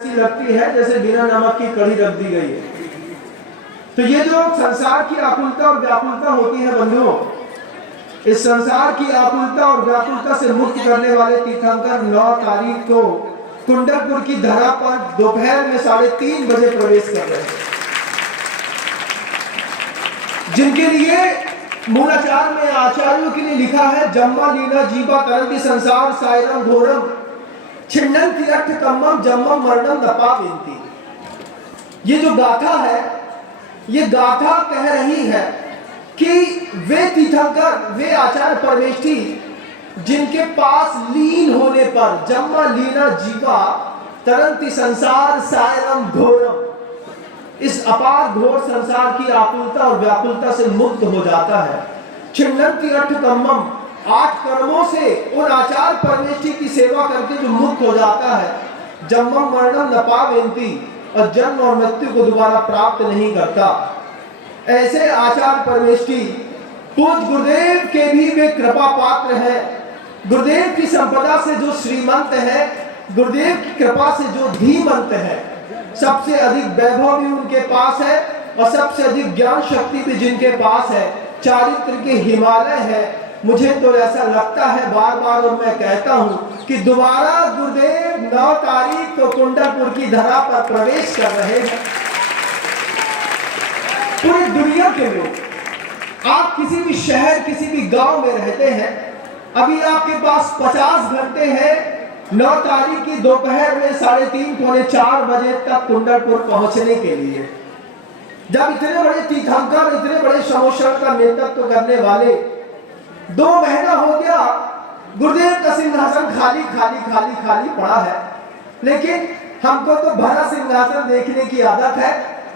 ऐसी लगती है जैसे बिना नमक की कढ़ी रख दी गई है। तो ये जो संसार की आकुलता और व्याकुलता होती है बंधुओं, इस संसार की आकुलता और व्याकुलता से मुक्त करने वाले तीर्थंकर 9 तारीख को कुंडलपुर की धरा पर दोपहर में 3:30 बजे प्रवेश कर रहे हैं, जिनके लिए मूलाचार में आचार्यों के लिए लिखा है जम्मा लीना जीवा तरंगी संसार सायरम घोरम छिन्नन तिरठ कम्मम जम्मम मरणम दपा विनती। ये जो गाथा है, ये गाथा कह रही है कि वे तीर्थंकर, वे आचार्य परमेष्ठी जिनके पास लीन होने पर जम्मा लीना जीवा तरंती संसार सायरम घोरम, इस अपार घोर संसार की आकुलता और व्याकुलता से मुक्त हो जाता है। छिन्नन तिरठ कम्मम, 8 कर्मों से उन आचार परमेष्ठी की सेवा करके जो मुक्त हो जाता है, जन्मम मरणम न पावेंति, और जन्म और मृत्यु को दोबारा प्राप्त नहीं करता। ऐसे आचार परमेष्ठी पूज्य गुरुदेव के भी वे कृपा पात्र है। गुरुदेव की संपदा से जो श्रीमंत है, गुरुदेव की कृपा से जो धीमंत है, सबसे अधिक वैभव भी उनके पास है और सबसे अधिक ज्ञान शक्ति भी जिनके पास है, चारित्र के हिमालय है। मुझे तो ऐसा लगता है बार बार, और मैं कहता हूं कि दोबारा गुरुदेव 9 तारीख को कुंडलपुर की धरा पर प्रवेश कर रहे हैं। पूरी दुनिया के लोग, आप किसी भी शहर, किसी भी गांव में रहते हैं, अभी आपके पास 50 घंटे हैं 9 तारीख की दोपहर में 3:30 पौने 4 बजे तक कुंडलपुर पहुंचने के लिए। जब इतने बड़े तीर्थंकर, इतने बड़े समोषण का नेतृत्व करने वाले 2 महीना हो गया, गुरुदेव का सिंहासन खाली खाली खाली खाली पड़ा है, लेकिन हमको तो भरा सिंहासन देखने की आदत है।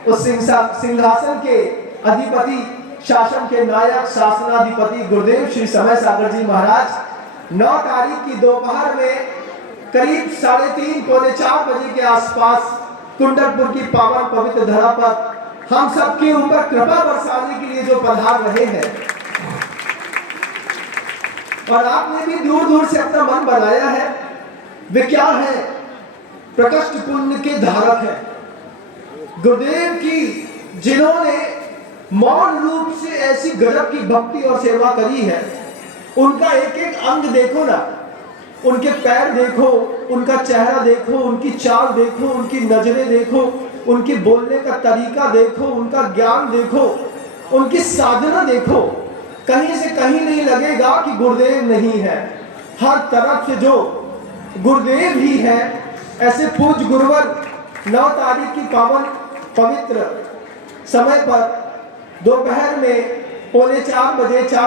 उस सिंहासन के अधिपति, शासन के नायक, शासनाधिपति गुरुदेव श्री समय सागर जी महाराज 9 तारीख की दोपहर में करीब 3:30 पौने 4 बजे के आसपास कुंडलपुर की पावन पवित्र धरा पर हम सबके ऊपर कृपा बरसाने के लिए जो पधार रहे हैं, और आपने भी दूर दूर से अपना मन बनाया है। वे क्या है? प्रकृष्ट पुण्य के धारक है। गुरुदेव की जिन्होंने मौन रूप से ऐसी गजब की भक्ति और सेवा करी है, उनका एक एक अंग देखो ना, उनके पैर देखो, उनका चेहरा देखो, उनकी चाल देखो, उनकी नजरें देखो, उनकी बोलने का तरीका देखो, उनका ज्ञान देखो, उनकी साधना देखो। कहीं से कहीं नहीं लगेगा कि गुरुदेव नहीं है। हर तरफ से जो गुरुदेव ही है। ऐसे पूज्य गुरुवर 9 तारीख की पावन पवित्र समय पर दोपहर में पौने 4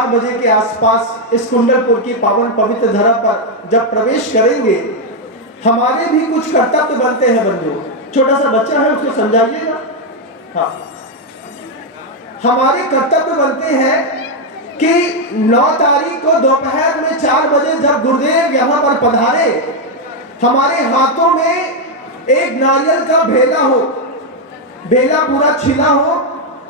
बजे के आसपास इस कुंडलपुर की पावन पवित्र धरा पर जब प्रवेश करेंगे, हमारे भी कुछ कर्तव्य बनते हैं बंधुओं। छोटा सा बच्चा है, उसको समझाइएगा। हाँ, हमारे कर्तव्य बनते हैं कि 9 तारीख को दोपहर में 4 बजे जब गुरुदेव यहाँ पर पधारे, हमारे हाथों में एक नारियल का भेला हो, भेला पूरा छिला हो,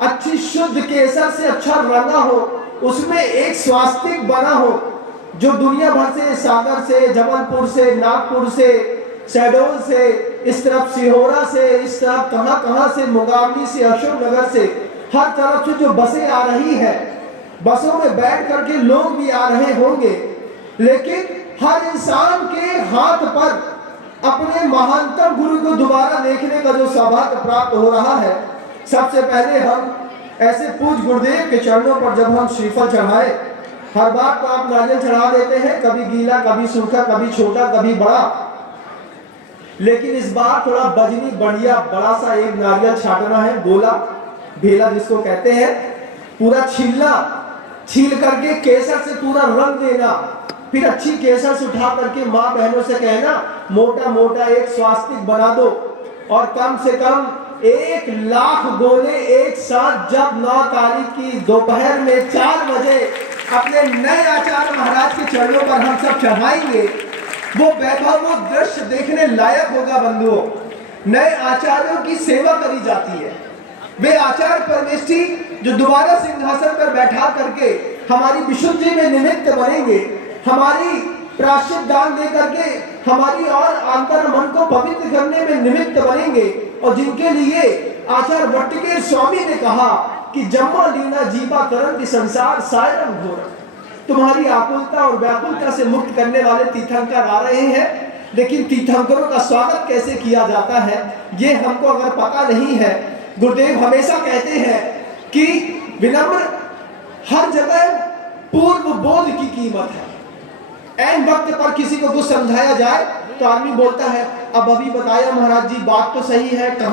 अच्छी शुद्ध केसर से अच्छा रंगा हो, उसमें एक स्वास्तिक बना हो, जो दुनिया भर से, सागर से, जबलपुर से, नागपुर से, शहडोल से, इस तरफ सिहोरा से, इस तरफ कहां से, मुगावली से, अशोकनगर से, हर तरफ से जो बसें आ रही है, बसों में बैठ करके लोग भी आ रहे होंगे, लेकिन हर इंसान के हाथ पर अपने महानतम गुरु को दोबारा देखने का जो सौभाग्य प्राप्त हो रहा है, सबसे पहले हम ऐसे पूज्य गुरुदेव के चरणों पर जब हम श्रीफल चढ़ाए, हर बार तो आप नारियल चढ़ा देते हैं, कभी गीला, कभी सूखा, कभी छोटा, कभी बड़ा, लेकिन इस बार थोड़ा बजनी बढ़िया बड़ा सा एक नारियल छाटना है, गोला भेला जिसको कहते हैं, पूरा छील करके केसर से पूरा रंग देना, फिर अच्छी केसर से उठा करके माँ बहनों से कहना मोटा मोटा एक स्वास्तिक बना दो, और कम से कम 1 लाख गोले एक साथ जब 9 तारीख की दोपहर में 4 बजे अपने नए आचार्य महाराज के चरणों पर हम सब चढ़ाएंगे, वो वैभव, वो दृश्य देखने लायक होगा बंधुओं। नए आचार्यों की सेवा करी जाती है। वे आचार्य परमेष्ठी जो दोबारा सिंहासन पर बैठा करके हमारी विशुद्धि में निमित्त बनेंगे, हमारी प्रायश्चित दान दे करके हमारी और आंतर मन को पवित्र करने में निमित्त बनेंगे, और जिनके लिए आचार्य भट्टकेर स्वामी ने कहा कि जम्मा लीना जीवा करण की संसार सायरम घोर, तुम्हारी आकुलता और व्याकुलता से मुक्त करने वाले तीर्थंकर आ रहे हैं। लेकिन तीर्थंकरों का स्वागत कैसे किया जाता है ये हमको अगर पता नहीं है। गुरुदेव हमेशा कहते हैं कि विनम्र हर जगह पूर्व बोध की कीमत है। ऐन वक्त पर किसी को कुछ समझाया जाए तो आदमी बोलता है अब अभी बताया महाराज जी, बात तो सही है।